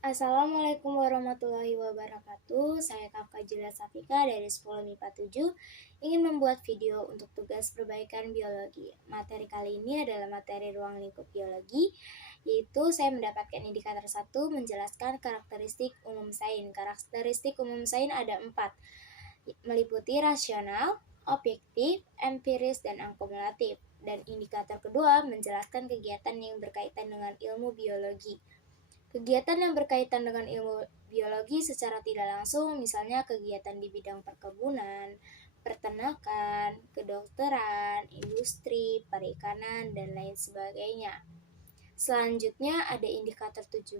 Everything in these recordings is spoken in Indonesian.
Assalamualaikum warahmatullahi wabarakatuh. Saya Kafka Julia Safika dari Sekolah MIPA 7 ingin membuat video untuk tugas perbaikan biologi. Materi kali ini adalah materi ruang lingkup biologi, yaitu saya mendapatkan indikator 1 menjelaskan karakteristik umum sains. Karakteristik umum sains ada 4, meliputi rasional, objektif, empiris, dan akumulatif. Dan indikator kedua menjelaskan kegiatan yang berkaitan dengan ilmu biologi. Kegiatan yang berkaitan dengan ilmu biologi secara tidak langsung, misalnya kegiatan di bidang perkebunan, peternakan, kedokteran, industri, perikanan, dan lain sebagainya. Selanjutnya ada indikator 17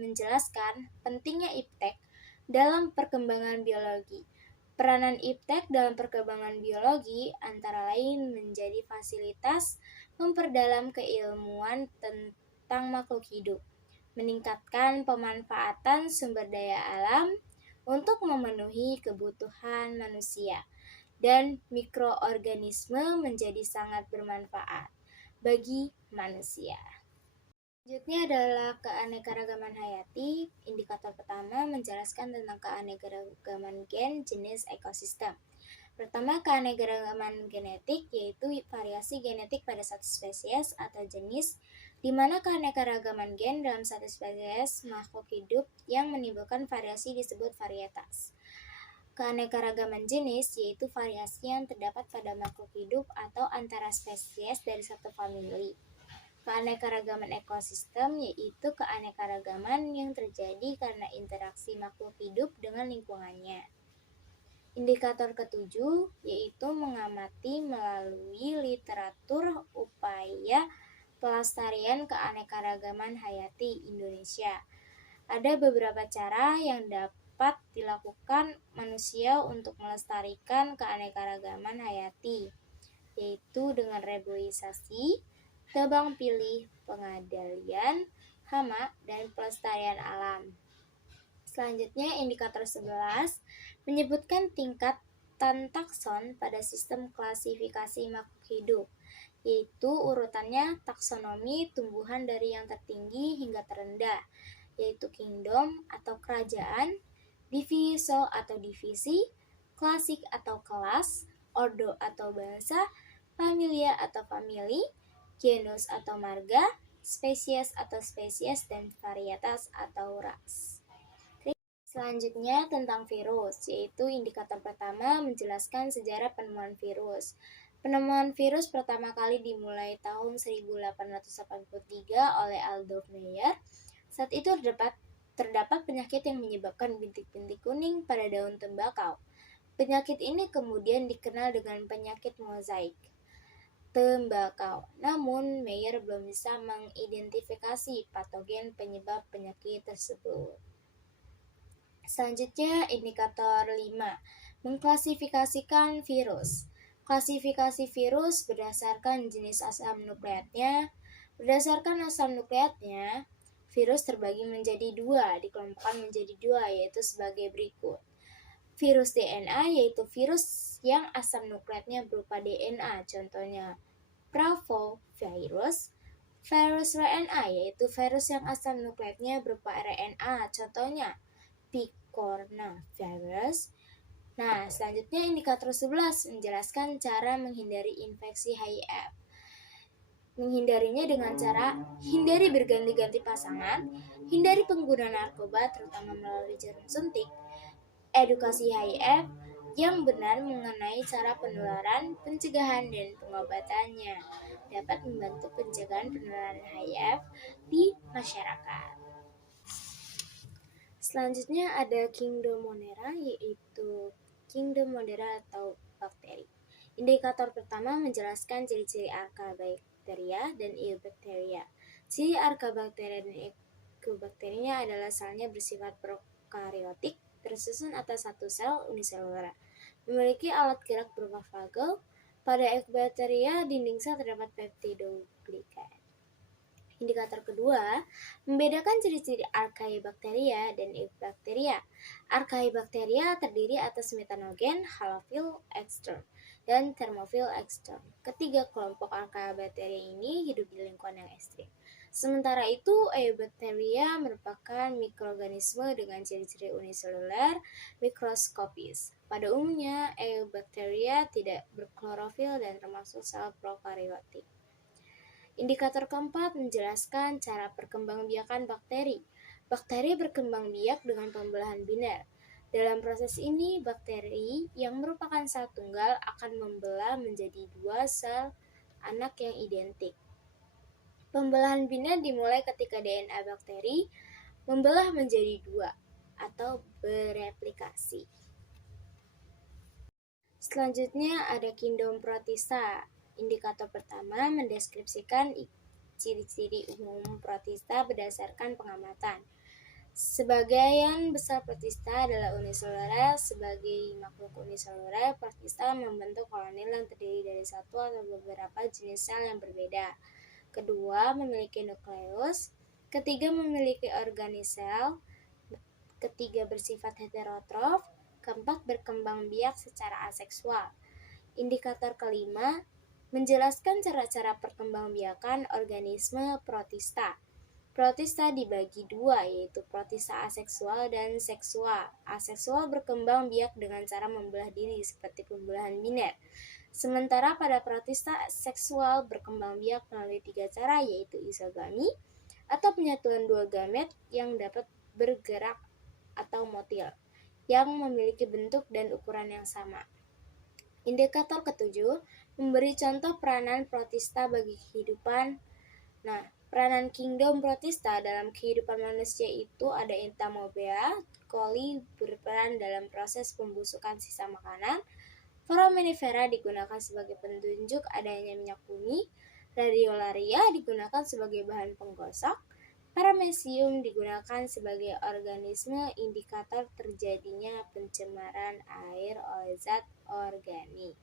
menjelaskan pentingnya iptek dalam perkembangan biologi. Peranan iptek dalam perkembangan biologi antara lain menjadi fasilitas memperdalam keilmuan tentang makhluk hidup, meningkatkan pemanfaatan sumber daya alam untuk memenuhi kebutuhan manusia, dan mikroorganisme menjadi sangat bermanfaat bagi manusia. Selanjutnya adalah keanekaragaman hayati. Indikator pertama menjelaskan tentang keanekaragaman gen, jenis, ekosistem. Pertama, keanekaragaman genetik, yaitu variasi genetik pada satu spesies atau jenis, di mana keanekaragaman gen dalam satu spesies makhluk hidup yang menimbulkan variasi disebut varietas. Keanekaragaman jenis, yaitu variasi yang terdapat pada makhluk hidup atau antara spesies dari satu famili. Keanekaragaman ekosistem, yaitu keanekaragaman yang terjadi karena interaksi makhluk hidup dengan lingkungannya. Indikator ketujuh, yaitu mengamati melalui literatur upaya pelestarian keanekaragaman hayati Indonesia. Ada beberapa cara yang dapat dilakukan manusia untuk melestarikan keanekaragaman hayati, yaitu dengan reboisasi, tebang pilih, pengendalian hama, dan pelestarian alam. Selanjutnya, indikator 11 menyebutkan tingkatan takson pada sistem klasifikasi makhluk hidup, yaitu urutannya taksonomi tumbuhan dari yang tertinggi hingga terendah, yaitu kingdom atau kerajaan, diviso atau divisi, klasik atau kelas, ordo atau bangsa, familia atau famili, genus atau marga, spesies atau spesies, dan varietas atau ras. Selanjutnya tentang virus, yaitu indikator pertama menjelaskan sejarah penemuan virus. Penemuan virus pertama kali dimulai tahun 1883 oleh Adolf Meyer. Saat itu terdapat penyakit yang menyebabkan bintik-bintik kuning pada daun tembakau. Penyakit ini kemudian dikenal dengan penyakit mozaik tembakau. Namun, Meyer belum bisa mengidentifikasi patogen penyebab penyakit tersebut. Selanjutnya, indikator 5, mengklasifikasikan virus. Klasifikasi virus berdasarkan jenis asam nukleatnya. Berdasarkan asam nukleatnya, virus terbagi menjadi dikelompokkan menjadi dua, yaitu sebagai berikut. Virus DNA, yaitu virus yang asam nukleatnya berupa DNA, contohnya parvovirus. Virus RNA, yaitu virus yang asam nukleatnya berupa RNA, contohnya picornavirus. Nah, selanjutnya indikator 11 menjelaskan cara menghindari infeksi HIV. Menghindarinya dengan cara hindari berganti-ganti pasangan, hindari penggunaan narkoba terutama melalui jarum suntik, edukasi HIV yang benar mengenai cara penularan, pencegahan, dan pengobatannya dapat membantu pencegahan penularan HIV di masyarakat. Selanjutnya ada Kingdomonera, yaitu Kingdomonera atau bakteri. Indikator pertama menjelaskan ciri-ciri Archaebacteria dan Eubacteria. Ciri Archaebacteria dan Eubacterinya adalah selnya bersifat prokaryotik, tersusun atas satu sel uniseluler, memiliki alat gerak berupa fagel. Pada Eubacteria, dinding sel terdapat peptidoglycan. Indikator kedua, membedakan ciri-ciri Archaebacteria dan Eubacteria. Archaebacteria terdiri atas metanogen, halofil ekstern, dan termofil ekstern. Ketiga kelompok Archaebacteria ini hidup di lingkungan yang ekstrim. Sementara itu, eubacteria merupakan mikroorganisme dengan ciri-ciri uniseluler mikroskopis. Pada umumnya, eubacteria tidak berklorofil dan termasuk sel prokaryotik. Indikator keempat menjelaskan cara perkembangbiakan bakteri. Bakteri berkembang biak dengan pembelahan biner. Dalam proses ini, bakteri yang merupakan sel tunggal akan membelah menjadi dua sel anak yang identik. Pembelahan biner dimulai ketika DNA bakteri membelah menjadi dua atau bereplikasi. Selanjutnya ada kingdom protista. Indikator pertama mendeskripsikan ciri-ciri umum protista berdasarkan pengamatan. Sebagian besar protista adalah uniseluler. Sebagai makhluk uniseluler, protista membentuk kolonil yang terdiri dari satu atau beberapa jenis sel yang berbeda. Kedua, memiliki nukleus. Ketiga, memiliki organisel. Ketiga, bersifat heterotrof. Keempat, berkembang biak secara aseksual. Indikator kelima, menjelaskan cara-cara perkembangbiakan organisme protista. Protista dibagi dua, yaitu protista aseksual dan seksual. Aseksual berkembang biak dengan cara membelah diri seperti pembelahan biner. Sementara pada protista seksual berkembang biak melalui tiga cara, yaitu isogami atau penyatuan dua gamet yang dapat bergerak atau motil yang memiliki bentuk dan ukuran yang sama. Indikator ketujuh memberi contoh peranan protista bagi kehidupan. Nah, peranan kingdom protista dalam kehidupan manusia itu ada Entamoeba coli berperan dalam proses pembusukan sisa makanan. Foraminifera digunakan sebagai penunjuk adanya minyak bumi. Radiolaria digunakan sebagai bahan penggosok. Paramecium digunakan sebagai organisme indikator terjadinya pencemaran air oleh zat organik.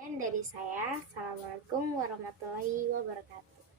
Dan dari saya, Assalamualaikum warahmatullahi wabarakatuh.